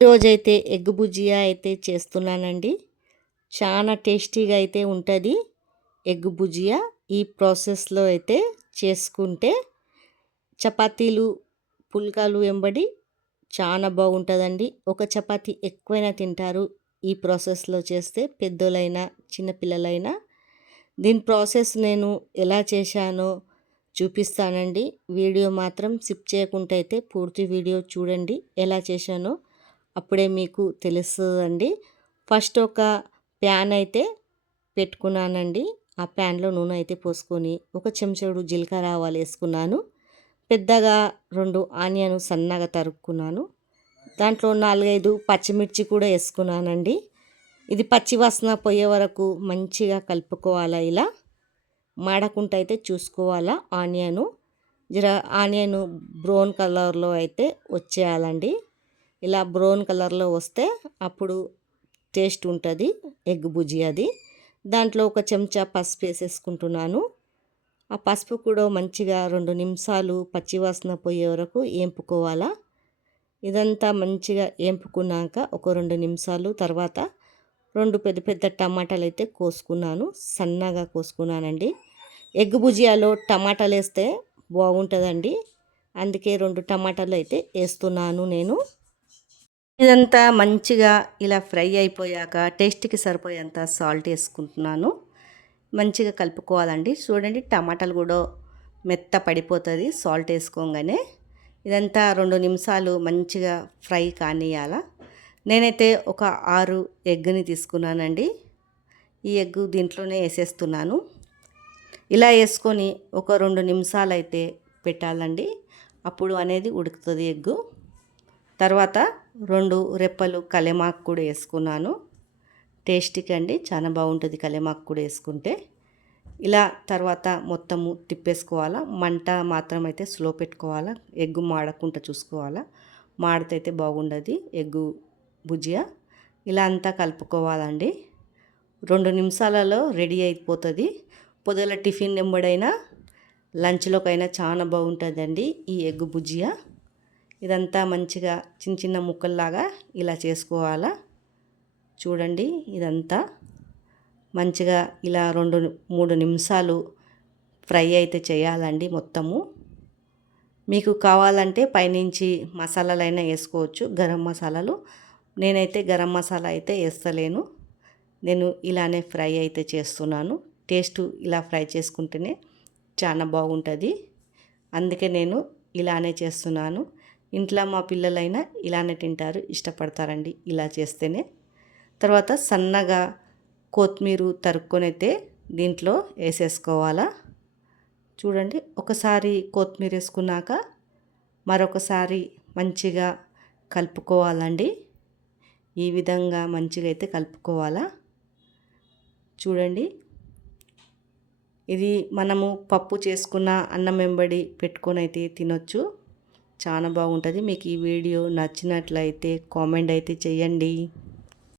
ఈరోజైతే ఎగ్ బుజియా అయితే చేస్తున్నానండి. చాలా టేస్టీగా అయితే ఉంటుంది ఎగ్ బుజియా. ఈ ప్రాసెస్లో అయితే చేసుకుంటే చపాతీలు పుల్కాలు వెంబడి చాలా బాగుంటుందండి. ఒక చపాతీ ఎక్కువైనా తింటారు ఈ ప్రాసెస్లో చేస్తే, పెద్దోళ్ళైనా చిన్నపిల్లలైనా. దీని ప్రాసెస్ నేను ఎలా చేశానో చూపిస్తానండి. వీడియో మాత్రం స్కిప్ చేయకుండా అయితే పూర్తి వీడియో చూడండి ఎలా చేశానో, అప్పుడే మీకు తెలుస్తుందండి. ఫస్ట్ ఒక ప్యాన్ అయితే పెట్టుకున్నానండి. ఆ ప్యాన్లో నూనె అయితే పోసుకొని ఒక చెంచాడు జీలకర్ర ఆవాలు వేసుకున్నాను. పెద్దగా 2 ఆనియన్ సన్నగా తరుక్కున్నాను. దాంట్లో 4-5 పచ్చిమిర్చి కూడా వేసుకున్నానండి. ఇది పచ్చి వాసన పోయే వరకు మంచిగా కలుపుకోవాలా. ఇలా మాడకుండా అయితే చూసుకోవాలా. ఆనియను బ్రౌన్ కలర్లో అయితే వచ్చేయాలండి. ఇలా బ్రౌన్ కలర్లో వస్తే అప్పుడు టేస్ట్ ఉంటుంది ఎగ్ బుజియాది. దాంట్లో ఒక చెంచా పసుపు వేసేసుకుంటున్నాను. ఆ పసుపు కూడా మంచిగా 2 నిమిషాలు పచ్చివాసన పోయే వరకు వేపుకోవాలా. ఇదంతా మంచిగా వేపుకున్నాక ఒక 2 నిమిషాలు తర్వాత 2 పెద్ద పెద్ద టమాటాలు అయితే కోసుకున్నాను. సన్నగా కోసుకున్నానండి. ఎగ్ బుజియాలో టమాటాలు వేస్తే బాగుంటుందండి. అందుకే 2 టమాటాలు అయితే వేస్తున్నాను నేను. ఇదంతా మంచిగా ఇలా ఫ్రై అయిపోయాక టేస్ట్కి సరిపోయేంత సాల్ట్ వేసుకుంటున్నాను. మంచిగా కలుపుకోవాలండి. చూడండి టమాటాలు కూడా మెత్త పడిపోతుంది సాల్ట్ వేసుకోగానే. ఇదంతా 2 నిమిషాలు మంచిగా ఫ్రై కానియాల. నేనైతే ఒక 6 ఎగ్ని తీసుకున్నానండి. ఈ ఎగ్ దీంట్లోనే వేసేస్తున్నాను. ఇలా వేసుకొని ఒక 2 నిమిషాలు అయితే పెట్టాలండి. అప్పుడు అనేది ఉడుకుతుంది ఎగ్గు. తర్వాత 2 రెప్పలు కలేమాకు కూడా వేసుకున్నాను. టేస్టీకి అండి చాలా బాగుంటుంది కలేమాకు కూడా వేసుకుంటే. ఇలా తర్వాత మొత్తము తిప్పేసుకోవాలా. మంట మాత్రం అయితే స్లో పెట్టుకోవాలా. ఎగ్గు మాడకుండా చూసుకోవాలా. మాడితే బాగుండదు ఎగ్గు బుజియా. ఇలా అంతా కలుపుకోవాలండి. 2 నిమిషాలలో రెడీ అయిపోతుంది. పొద్దుల టిఫిన్ ఎంబడైనా లంచ్లోకైనా చాలా బాగుంటుందండి ఈ ఎగ్ బుజియా. ఇదంతా మంచిగా చిన్న చిన్న ముక్కల్లాగా ఇలా చేసుకోవాలా. చూడండి ఇదంతా మంచిగా ఇలా 2-3 నిమిషాలు ఫ్రై అయితే చేయాలండి మొత్తము. మీకు కావాలంటే పైనుంచి మసాలాలైనా వేసుకోవచ్చు, గరం మసాలాలు. నేనైతే గరం మసాలా అయితే వేస్తలేను. నేను ఇలానే ఫ్రై అయితే చేస్తున్నాను. టేస్ట్ ఇలా ఫ్రై చేసుకుంటేనే చాలా బాగుంటుంది. అందుకే నేను ఇలానే చేస్తున్నాను. ఇంట్లో మా పిల్లలైనా ఇలానే తింటారు, ఇష్టపడతారండి ఇలా చేస్తేనే. తర్వాత సన్నగా కొత్తిమీర తరుక్కొని అయితే దీంట్లో వేసేసుకోవాలా. చూడండి ఒకసారి కొత్తిమీర వేసుకున్నాక మరొకసారి మంచిగా కలుపుకోవాలండి. ఈ విధంగా మంచిగా అయితే కలుపుకోవాలా. చూడండి ఇది మనము పప్పు చేసుకున్న అన్నం వెంబడి పెట్టుకొని అయితే తినొచ్చు. చాలా బాగుంటుంది. మీకు ఈ వీడియో నచ్చినట్లయితే కామెంట్ అయితే చేయండి.